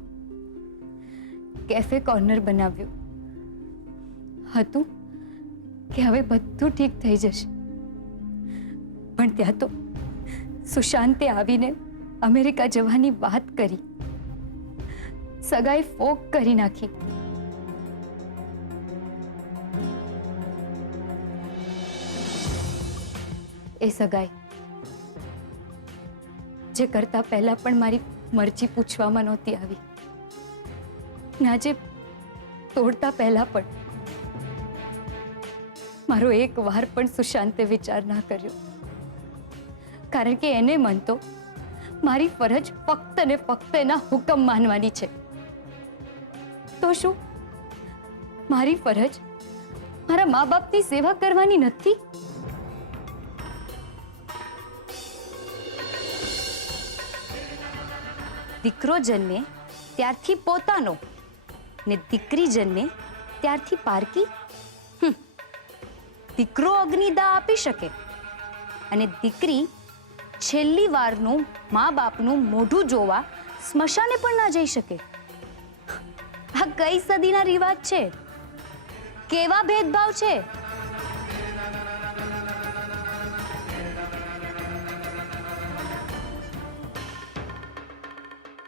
કેફે કોર્નર બનાવ્યું. હતું કે હવે બધું ઠીક થઈ જશે, પણ ત્યાં તો સુશાંતે આવીને અમેરિકા જવાની વાત કરી, સગાઈ ફોક કરી નાખી. એ સગાઈ જે કરતા પહેલા પણ મારી મરજી પૂછવામાં નહોતી આવી, ના જે તોડતા પહેલા પણ મારો એક વાર પણ સુશાંતે વિચાર ના કર્યો, કારણ કે એને મન તો મારી ફરજ ફક્ત ને ફક્ત એના હુકમ માનવાની છે. તો શું મારી ફરજ મારા મા બાપની સેવા કરવાની નથી? દીકરો જન્મે ત્યારથી પોતાનો ને દીકરી જન્મે ત્યારથી પારકી. દીકરો અગ્નિદા આપી શકે અને દીકરી છેલ્લી વારનું મા બાપનું મોઢું જોવા સ્મશાને પણ ના જઈ શકે. આ કઈ સદીના રિવાજ છે? કેવા ભેદભાવ છે?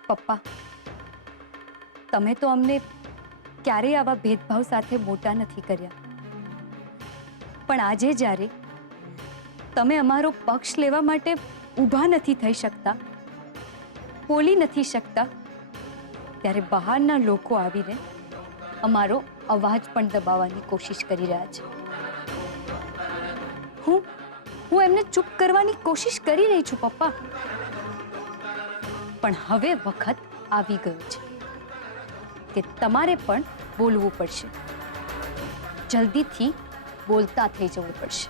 પપ્પા, તમે તો અમને ક્યારેય આવા ભેદભાવ સાથે મોટા નથી કર્યા, પણ આજે જ્યારે તમે અમારો પક્ષ લેવા માટે ઊભા નથી થઈ શકતા, બોલી નથી શકતા, ત્યારે બહારના લોકો આવીને અમારો અવાજ પણ દબાવવાની કોશિશ કરી રહ્યા છે. હું એમને ચૂપ કરવાની કોશિશ કરી રહી છું પપ્પા, પણ હવે વખત આવી ગયો છે કે તમારે પણ બોલવું પડશે. જલ્દીથી બોલતા થઈ જવું પડશે.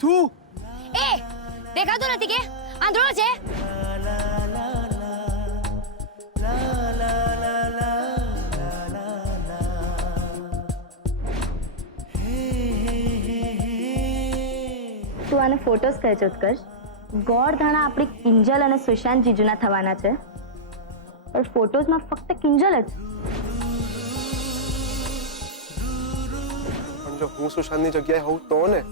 તું એ દેખાતું નથી કે આંધળો છે? તું આને ફોટોસ કહે છે ઉત્કર્ષ. ગોળધાણા આપણી કિંજલ અને સુશાંત જીજુના થવાના છે, પણ ફોટોઝમાં ફક્ત કિંજલ જ. પણ જો હું સુશાંતની જગ્યાએ હોઉં તો ને?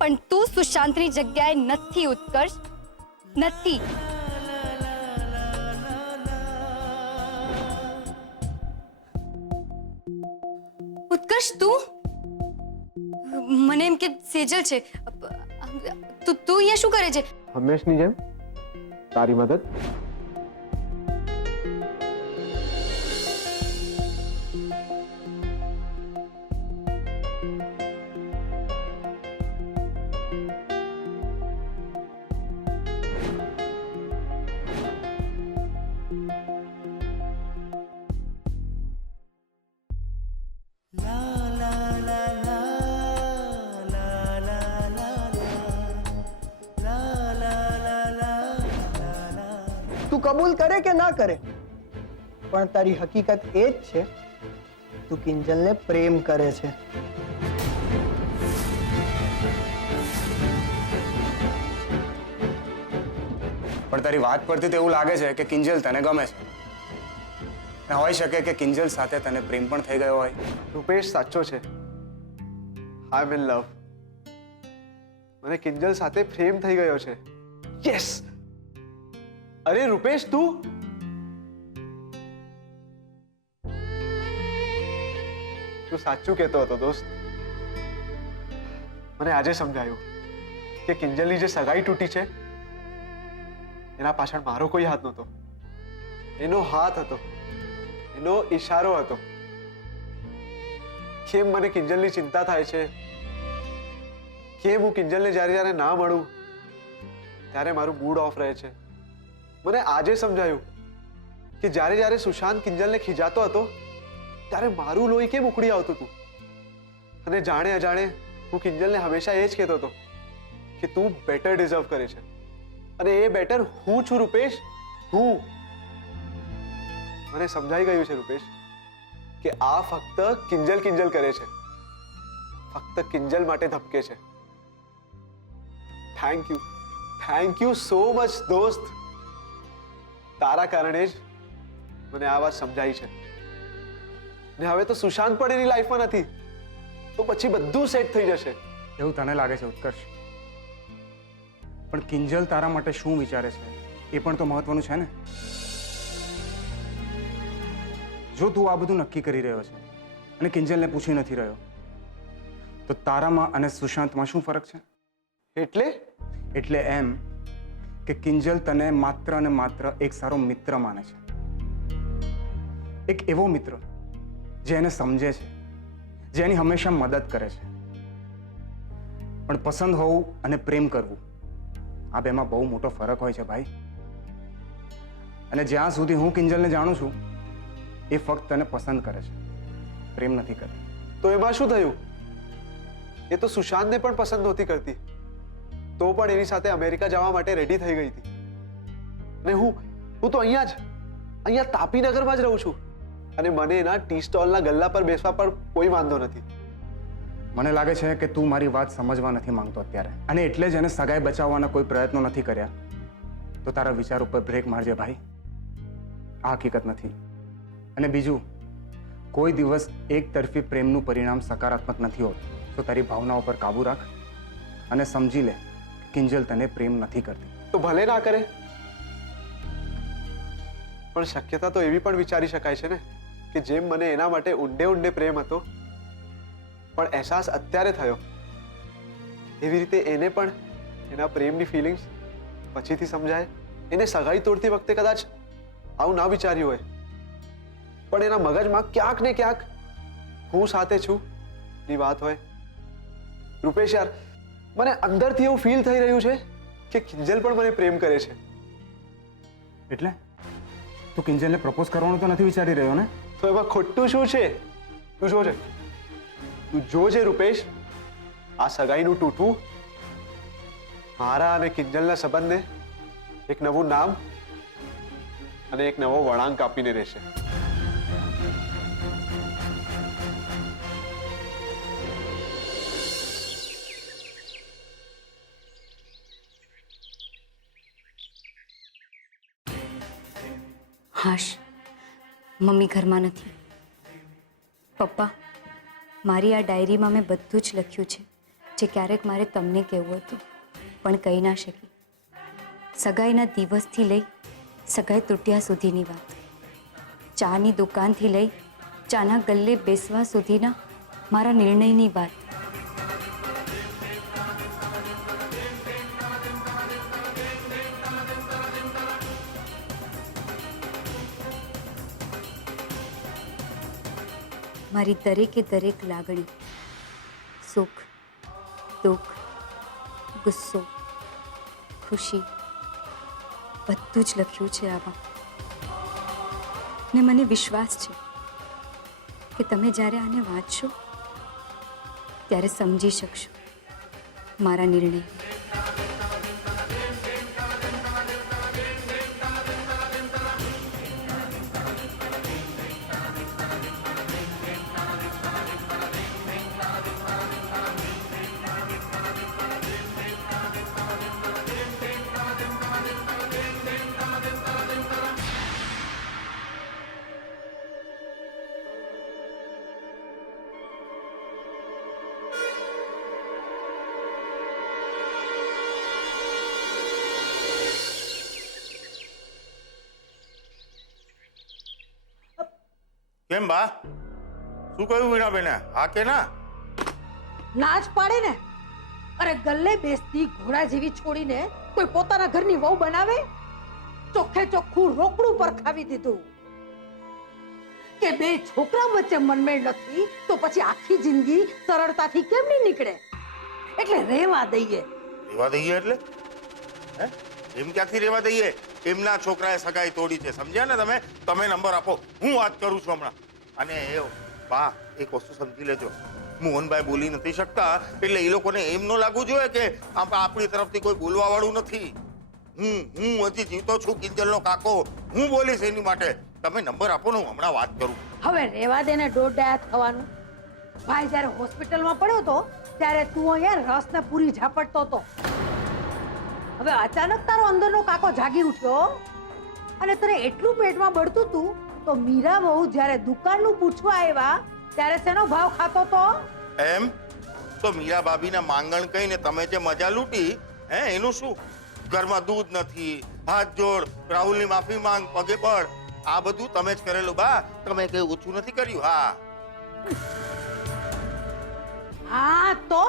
પણ તું સુશાંતની જગ્યાએ નથી ઉત્કર્ષ, નથી. ઉત્કર્ષ, તું મને એમ કે સેજલ છે, તું અહીંયા શું કરે છે? હંમેશની જેમ તારી મદદ. તું કબૂલ કરે કે ના કરે, પણ તારી હકીકત એ જ છે, તું કિંજલને પ્રેમ કરે છે. પણ તારી વાત પરથી તો એવું લાગે છે કે કિંજલ તને ગમે છે, અને હોઈ શકે કે કિંજલ સાથે તને પ્રેમ પણ થઈ ગયો હોય. રૂપેશ સાચો છે. આઈ એમ ઇન લવ. મને કિંજલ સાથે પ્રેમ થઈ ગયો છે. યસ. અરે રૂપેશ, તું તું સાચું કહેતો હતો દોસ્ત. મને આજે સમજાયું કે કિંજલની જે સગાઈ તૂટી છે એના પાછળ મારો કોઈ હાથ નહોતો. એનો હાથ હતો, એનો ઈશારો હતો. કેમ મને કિંજલની ચિંતા થાય છે, કેમ હું કિંજલને જ્યારે જ્યારે ના મળું ત્યારે મારું મૂડ ઓફ રહે છે. મને આજે સમજાયું કે જ્યારે જ્યારે સુશાંત કિંજલને ખીજાતો હતો ત્યારે મારું લોહી કેમ ઉકળી આવતું હતું. અને જાણે અજાણે હું કિંજલને હંમેશા એ જ કહેતો હતો કે તું બેટર ડિઝર્વ કરે છે, અને એ બેટર હું છું રૂપેશ, હું. મને સમજાઈ ગયું છે રૂપેશ કે આ ફક્ત કિંજલ કિંજલ કરે છે, ફક્ત કિંજલ માટે ધબકે છે. થેન્ક યુ સો મચ દોસ્ત. તારા કારણે જ મને આ વાત સમજાઈ છે. ને હવે તો સુશાંત પણ એની લાઈફમાં નથી, તો પછી બધું સેટ થઈ જશે. એવું તને લાગે છે ઉત્કર્ષ? પણ કિંજલ તારા માટે શું વિચારે છે એ પણ તો મહત્વનું છે ને. જો તું આ બધું નક્કી કરી રહ્યો છે અને કિંજલને પૂછી નથી રહ્યો, તો તારામાં અને સુશાંતમાં શું ફરક છે? એટલે એમ કે કિંજલ તને માત્ર અને માત્ર એક સારો મિત્ર માને છે, એક એવો મિત્ર જે એને સમજે છે, જે એની હંમેશા મદદ કરે છે. પણ પસંદ હોવું અને પ્રેમ કરવું, આ બેમાં બહુ મોટો ફરક હોય છે ભાઈ. અને જ્યાં સુધી હું કિંજલને જાણું છું, એ ફક્ત તને પસંદ કરે છે, પ્રેમ નથી કરતી. તો એમાં શું થયું? એ તો સુશાંતને પણ પસંદ નહોતી કરતી, તો પણ એની સાથે અમેરિકા જવા માટે રેડી થઈ ગઈ હતી. અને હું તો અહીંયા તાપીનગરમાં જ રહું છું, અને મને એના ટી સ્ટોલના ગલ્લા પર બેસવા પર કોઈ વાંધો નથી. મને લાગે છે કે તું મારી વાત સમજવા નથી માંગતો અત્યારે, અને એટલે જ એને સગાઈ બચાવવાના કોઈ પ્રયત્નો નથી કર્યા. તો તારા વિચાર ઉપર બ્રેક મારજે ભાઈ. આ હકીકત નથી. અને બીજું, કોઈ દિવસ એક તરફી પ્રેમનું પરિણામ સકારાત્મક નથી હોતું. તો તારી ભાવનાઓ પર કાબુ રાખ અને સમજી લે કે કિંજલ તને પ્રેમ નથી કરતી. તો ભલે ના કરે, પણ શક્યતા તો એવી પણ વિચારી શકાય છે ને કે જેમ મને એના માટે ઊંડે ઊંડે પ્રેમ હતો, પણ અહેસાસ અત્યારે થયો, એવી રીતે એને પણ એના પ્રેમની ફિલિંગ્સ પછીથી સમજાય. એને સગાઈ તોડતી વખતે કદાચ આવું ના વિચાર્યું હોય, પણ એના મગજમાં ક્યાંક ને ક્યાંક હું સાથે છું ની વાત હોય. રૂપેશ યાર, મને અંદરથી એવું ફીલ થઈ રહ્યું છે કે કિંજલ પણ મને પ્રેમ કરે છે. એટલે તું કિંજલને પ્રપોઝ કરવાનું તો નથી વિચારી રહ્યો ને? તો એમાં ખોટું શું છે? તું જોજે રૂપેશ, આ સગાઈનું તૂટવું મારા અને કિંજલના સંબંધને એક નવું નામ અને એક નવો વળાંક આપીને રહેશે. હાશ, મમ્મી ઘરમાં નથી. પપ્પા, મારી આ ડાયરીમાં મેં બધું જ લખ્યું છે જે ક્યારેક મારે તમને કહેવું હતું પણ કહી ના શકી. સગાઈના દિવસથી લઈ સગાઈ તૂટ્યા સુધીની વાત, ચાની દુકાનથી લઈ ચાના ગલ્લે બેસવા સુધીના મારા નિર્ણયની વાત. મારી દરેકે દરેક લાગણી, સુખ, દુઃખ, ગુસ્સો, ખુશી, બધું જ લખ્યું છે આમાં. ને મને વિશ્વાસ છે કે તમે જ્યારે આને વાંચશો ત્યારે સમજી શકશો મારા નિર્ણય. કેમ બા, શું કહ્યું વીણાબેને? હા કે ના? ના જ પાડે ને. અરે ગલ્લે બેસતી ઘોડા જેવી છોડીને કોઈ પોતાના ઘરની વહુ બનાવે? ચોખ્ખે ચોખ્ખું રોકડું પર ખાવી દીધું કે બે છોકરા વચ્ચે મનમેળ નથી તો પછી આખી જિંદગી સરળતાથી કેમ નહીં નીકળે? એટલે રહેવા દઈએ. રેવા દઈએ એટલે? હે? એમ ક્યાંથી રેવા દઈએ? એમના છોકરાએ સગાઈ તોડી છે, સમજ્યા ને તમે? તમે નંબર આપો, હું વાત કરું છું હમણાં. અને એ બા, એક વસ્તુ સમજી લેજો, મોહનભાઈ બોલી નથી શકતા એટલે એ લોકોને એમ ન લાગવું જોઈએ કે આપણી તરફથી કોઈ બોલવા વાળું નથી. હું હજી જીવતો છું, કિંજલનો કાકો, હું બોલીશ એની માટે. તમે નંબર આપો ને, હું હમણાં વાત કરું. હવે રેવા દે ને દોઢ થવાનું. ભાઈ જ્યારે હોસ્પિટલમાં પડ્યો તો ત્યારે તું અહીંયા રસને પૂરી ઝાપટતો હતો. હવે અચાનક તારો અંદરનો કાકો જાગી ઉઠ્યો અને તને એટલું પેટમાં બળતું તું તો મીરા બહુ જ્યારે દુકાનનું પૂછવા આવ્યા ત્યારે શેનો ભાવ ખાતો તો? એમ તો મીરા ભાભીના માંગણ કહીને તમે જે મજા લૂંટી, હે, એનું શું? ઘરમાં દૂધ નથી, હાથ જોડ, રાહુલની માફી માંગ, પગે પડ, આ બધું તમે જ કરેલું બા. તમે કઈ ઓછું નથી કર્યું. હા તો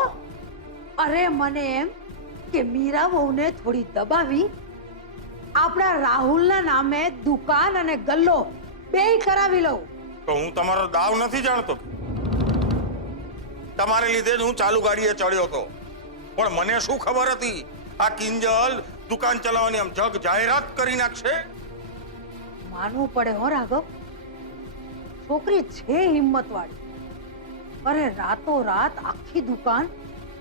અરે મને એમ કે મીરા બહુને થોડી દબાવી આપણા રાહુલના નામે દુકાન અને ગલ્લો બેય કરાવી લઉં. તો હું તમારો દાવ નથી જાણતો. તમારે લીધે જ હું ચાલુ ગાડીએ ચડ્યો હતો, પણ મને શું ખબર હતી આ કિંજલ દુકાન ચલાવવાની આમ જગ જાહેરાત કરી નાખશે. માનવું પડે હો રાઘવ, છોકરી છે હિંમત વાળી. અરે રાતો રાત આખી દુકાન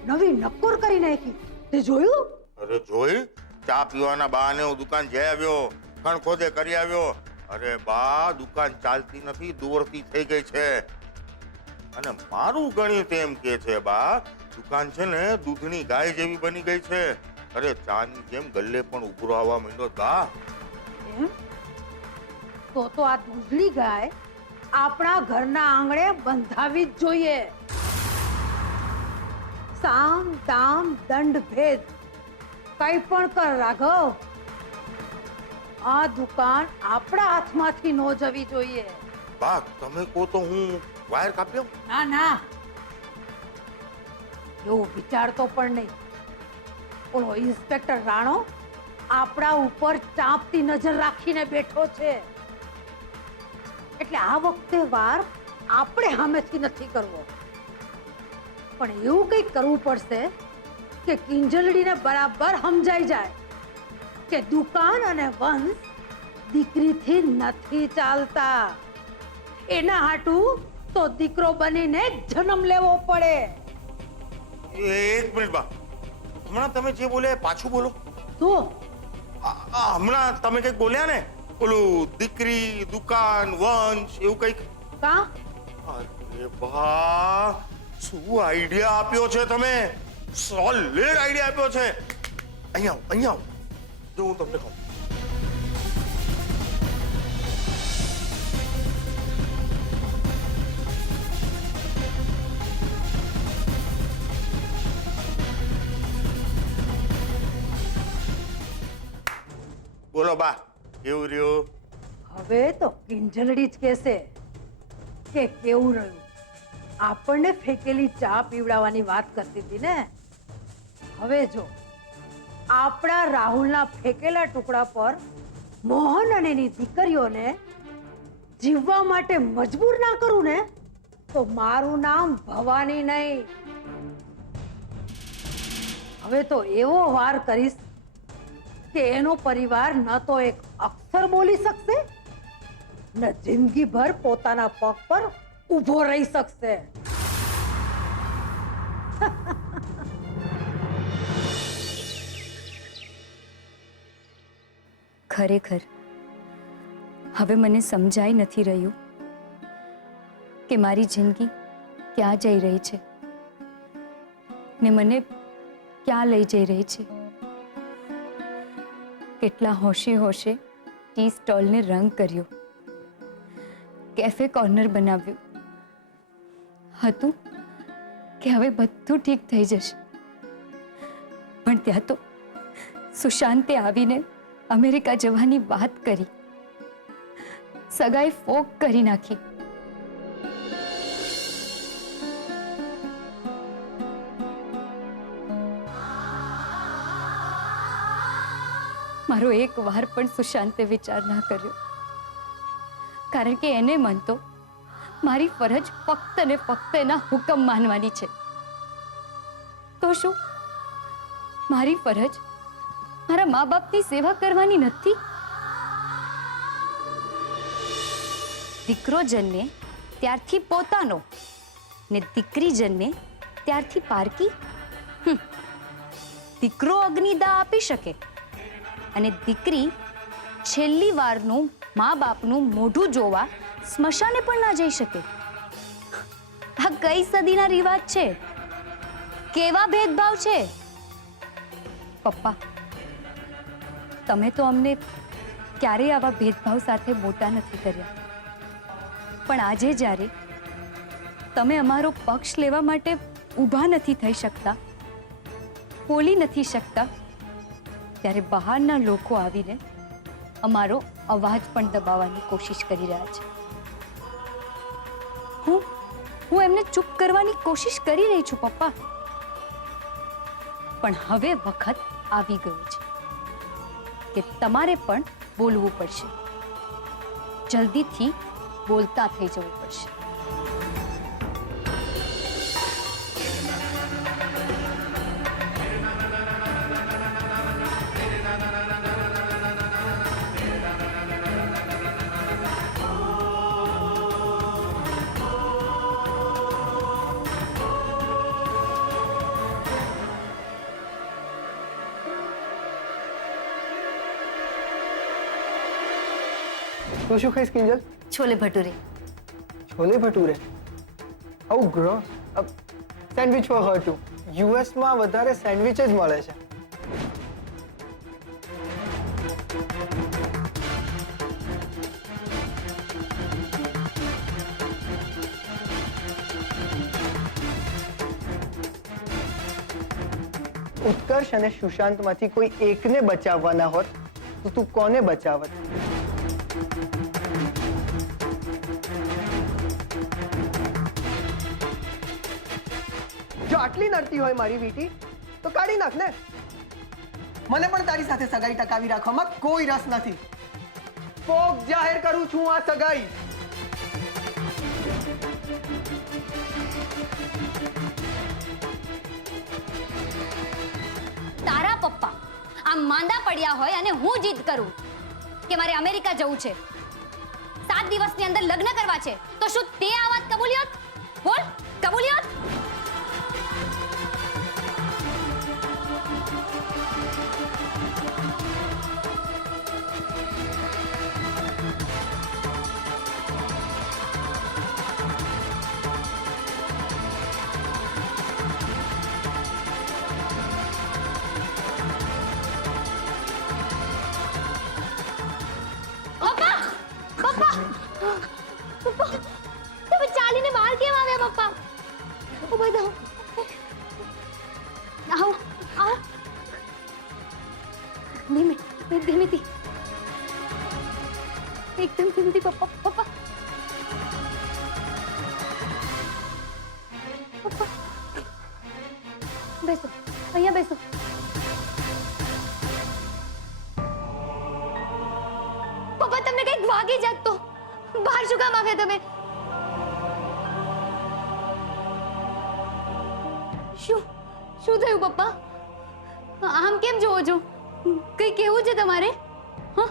નવી નક્કોર કરી નાખી. તે જોયું? અરે જોઈ, ચા પીવાના બહાને હું દુકાન જઈ આવ્યો, ખણખોદે કરી આવ્યો. અરે બા, દુકાન ચાલતી નથી, દોડતી થઈ ગઈ છે. અને મારું ગણિત એમ કે છે બા, દુકાન છે ને દૂધની ગાય જેવી બની ગઈ છે. અરે ચાની જેમ ગલ્લે પણ ઉભરો આવવા માંડ્યો. બા એમ તો આ દૂધની ગાય આપણા ઘરના આંગણે બંધાવી જ જોઈએ. સામ દામ દંડ ભેદ કઈ પણ કર રાઘવ, આ દુકાન આપણા હાથમાંથી ન જવી જોઈએ. બા, તમે કહો તો હું વાયર કાપ્યો? ના ના, એવું વિચારતો પણ નહીં. ઓલો ઇન્સ્પેક્ટર રાણો આપણા ઉપર ચાંપતી નજર રાખીને બેઠો છે, એટલે આ વખતે વાર આપણે સામેથી નથી કરવો. પણ એવું કંઈક કરવું પડશે કે કિંજલડીને બરાબર સમજાઈ જાય કે દુકાન અને વંશ દીકરીથી નથી ચાલતા. એના હાટું તો દીકરો બનીને જન્મ લેવો પડે. એક મિનિટ બા, હમણાં તમે જે બોલ્યા પાછું બોલો. શું? હમણાં તમે કંઈક બોલ્યા ને, ઓલું દીકરી, દુકાન, વંશ, એવું કંઈક. કા? અરે બા, શું આઈડિયા આપ્યો છે તમે! સોલિડ આઈડિયા આપ્યો છે. અહીંયા આવો, જો હું તમને કહું. બોલો બા, કેવું રહ્યું? હવે તો કિંજલડી જ કહેશે કે કેવું રહ્યું. આપણને ફેંકેલી ચા પીવડાવવાની વાત કરતી હતી ને. હવે જો આપણા રાહુલના ફેંકેલા ટુકડા પર મોહન અને એની દીકરીઓને જીવવા માટે મજબૂર ના કરું ને તો મારું નામ ભવાની નહીં. હવે તો એવો વાર કરીશ કે એનો પરિવાર ન તો એક અક્ષર બોલી શકશે ન જિંદગીભર પોતાના પગ પર ઊભો રહી શકશે. ખરેખર હવે મને સમજાઈ નથી રહ્યું કે મારી જિંદગી ક્યાં જઈ રહી છે ને મને ક્યાં લઈ જઈ રહી છે. કેટલા હોશે હોશે ટી સ્ટોલને રંગ કર્યો, કેફે કોર્નર બનાવ્યું. હતું કે હવે બધું ઠીક થઈ જશે, પણ ત્યાં તો સુશાંતે આવીને અમેરિકા જવાની વાત કરી, સગાઈ ફોક કરી નાખી. મારો એક વાર પણ સુશાંતે વિચાર ના કર્યો, કારણ કે એને મન તો મારી ફરજ ફક્ત ને ફક્ત એના હુકમ માનવાની છે. તો શું મારી ફરજ મારા મા બાપની સેવા કરવાની નથી? દીકરો જન્મે ત્યારથી પોતાનો ને દીકરી જન્મે ત્યારથી પારકી. દીકરો અગ્નિદા આપી શકે અને દીકરી છેલ્લી વારનું મા બાપનું મોઢું જોવા સ્મશાને પણ ના જઈ શકે. આ કઈ સદીના રિવાજ છે? કેવા ભેદભાવ છે? પપ્પા, તમે તો અમને ક્યારેય આવા ભેદભાવ સાથે મોટા નથી કર્યા, પણ આજે જ્યારે તમે અમારો પક્ષ લેવા માટે ઊભા નથી થઈ શકતા, બોલી નથી શકતા, ત્યારે બહારના લોકો આવીને અમારો અવાજ પણ દબાવવાની કોશિશ કરી રહ્યા છે. હું એમને ચૂપ કરવાની કોશિશ કરી રહી છું પપ્પા, પણ હવે વખત આવી ગયો છે કે તમારે પણ બોલવું પડશે. જલ્દીથી બોલતા થઈ જવું પડશે. તું શું ખાઈશ Kinjal? Chole bhature. Chole bhature? Oh gross. Sandwich for her too. યુએસમાં વધારે સેન્ડવિચ જ મળે છે. ઉત્કર્ષ અને સુશાંતમાંથી કોઈ એકને બચાવવાના હોત તો તું કોને બચાવત? જો આટલી નડતી હોય મારી વીટી તો કાઢી નાખ ને. મને પણ તારી સાથે સગાઈ ટકાવી રાખવામાં કોઈ રસ નથી. કોક જાહેર કરું છું આ સગાઈ. તારા પપ્પા આમ માંદા પડ્યા હોય અને હું જીદ કરું કે મારે અમેરિકા જવું છે, 7 દિવસની અંદર લગ્ન કરવા છે, તો શું તે આ વાત કબૂલ્યોત? બોલ, કબૂલ્યોત? તમે ચાલીને બહાર કેમ આવ્યા પપ્પા? ઉભા થાઓ. આવો આવો. ધીમેથી. એકદમ ધીમેથી પપ્પા. પપ્પા બેસો, અહીંયા બેસો. પપ્પા તમને કંઈક વાગી જાત તો બહાર શું કામ આવ્યા તમે? શું થયું પપ્પા? આમ કેમ જોવો છો? કઈ કેવું છે તમારે? હા,